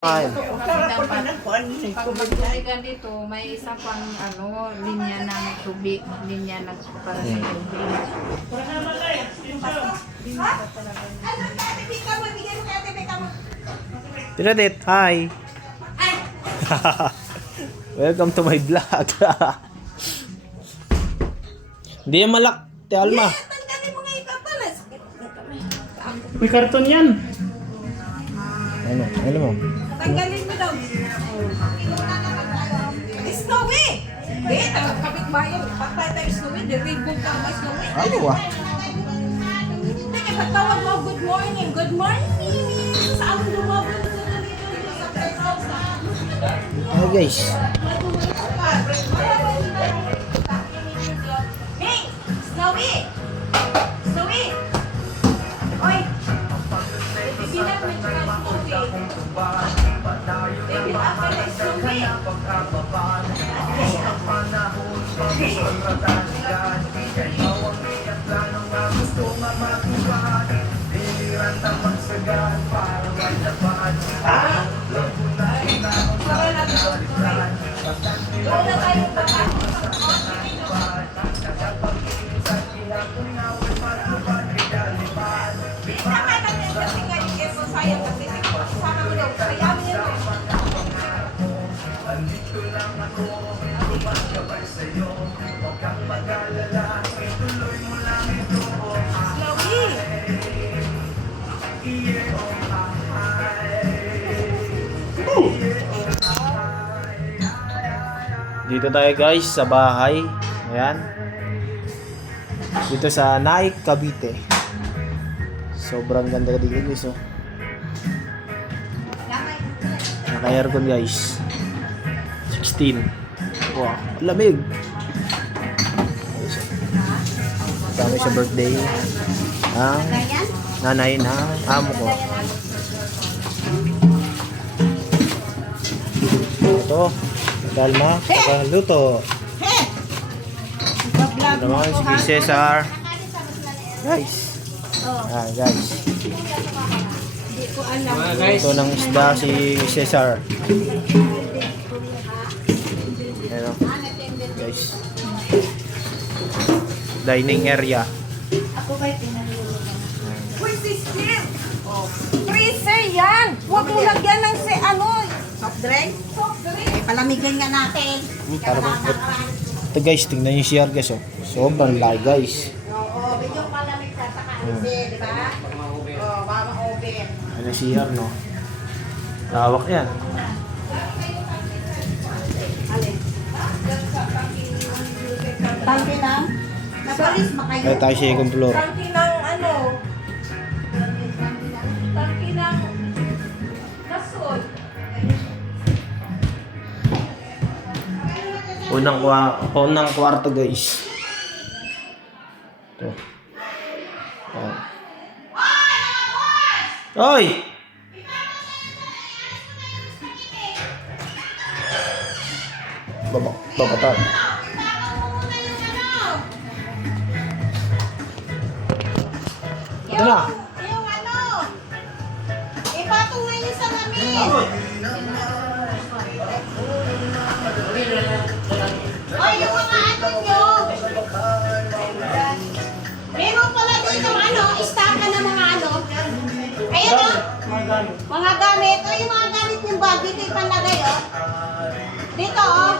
Ay. Pag magtubigan dito, may isa pang linya ng tubig, linya ng para sa tubig. Tinadet, hi. Welcome to my vlog. Hindi yan malak, Te Alma. May karton yan. Ano mo? Tanggalin mo daw. Snowy! Wait, kapit bayan. Patay tayo Snowy. Diribog ka ba Snowy? Ano ba? Hindi, ipatawag mo. Good morning. Good morning. Sa among lumabot sa press house. Hi guys. Hey! Snowy! Snowy! Oy! Bibilang mo siya Snowy. Bibilang ka na Snowy. Dito tayo guys sa bahay. Ayan. Dito sa Naik, Cavite. Sobrang ganda dito guys. Oh. Naka-aircon guys. 16. Wow, lamig. Kami sa birthday ang nanay na amo ko. Ito, Dalma, luto. Naman si Cesar. Guys. Guys. Luto ng isda si Cesar. Ayan, guys. Dining area. Ako ba'y pinalulugan? Uy, sister! Freezer yan! Huwag mo lagyan ng soft drink? Soft drink? Eh, palamigin nga natin. Ito guys, tingnan yung CR guys. Oh. Sobrang laki guys. Oo, medyo palamig sa kasi, di ba? Oo, mama oven. Ano CR no? Lawak yan. Tangke ng? Napalis makayo. Ay tayo sa second floor. Tangke ng Tangke ng gasol. Unang kwarto guys. Ito. Oy! Babatan. Ito na. Yung ipatong na yun sa lamin. Oy, yung mga nyo. Meron pala dito istaka ng mga Ayan o. Mga gamit. O, yung mga gamit yung bag. Dito yung panlagay o. Dito o.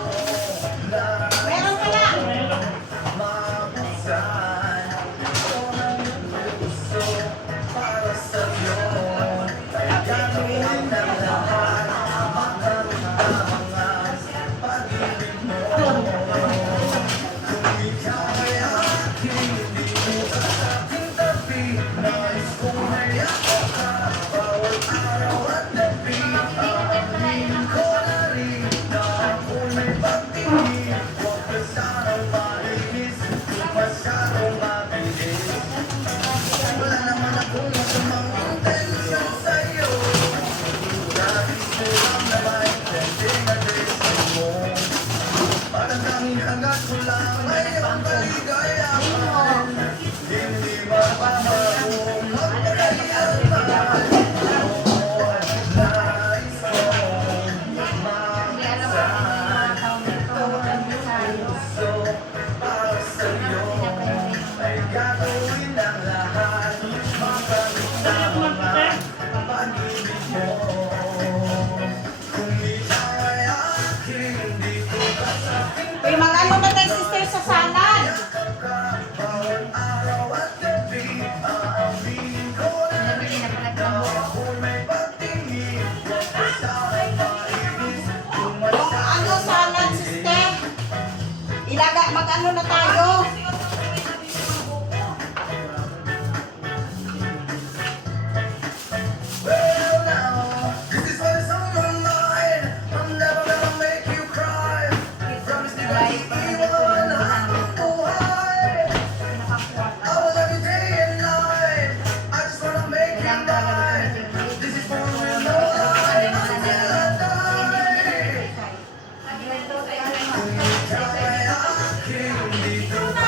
Meron pala. ano na tayo.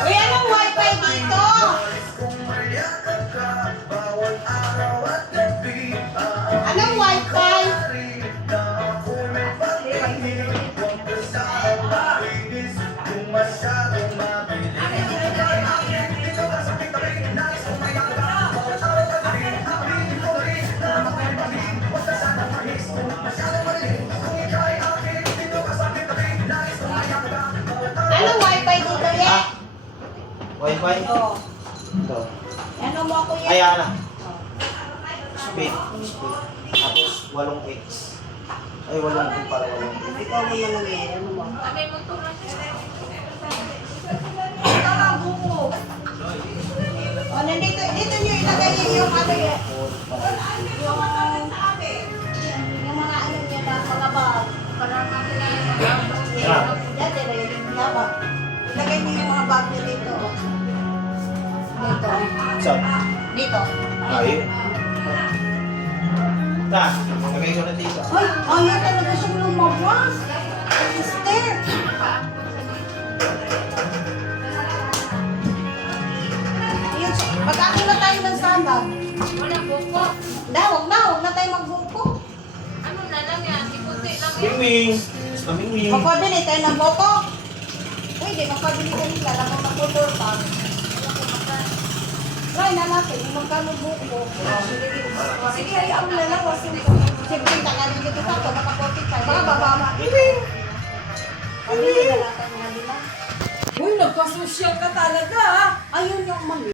Uy, anong wifi dito? Anong wifi? Anong wifi dito, Ye? Wi-Fi? Oo. Ito. Ano mo ako, Ye? Ay, ano? Speed. Tapos, 8x. Ay, 8 para 8. Ikaw mo naman, Ye. Ano mo? Abay mo to lang. O, nandito, dito nyo ilagay yung ano, Ye. Yung mga ano niya na, mga bag. Para makilala yung mga Yan. Yan, dire, yung yaba. Ilagay niyo yung mga bag niyo dito. Dito. Saan? Dito. Ay. Ta, lagay ko na dito. Ay, ayaw talaga siyang lumabas. Sister. Ayun, mag-ako na tayo ng sandal. Wala buko. Huwag na tayo magbuko. Ano na lang yan? Ikuti lang yan. Mingwing. Basta mingwing. Magpabili tayo ng buko. Uy, di magpabili tayo nila. Lamang na kulor pa. Try na natin, yung magkano buko. Sige, ayaw na lang. Siyempre, tanganin dito sa ito, naka 45. Baka bababa. Pabili na natin nga nila. Uy, nagpa-social ka talaga ah. Ayun yung mali.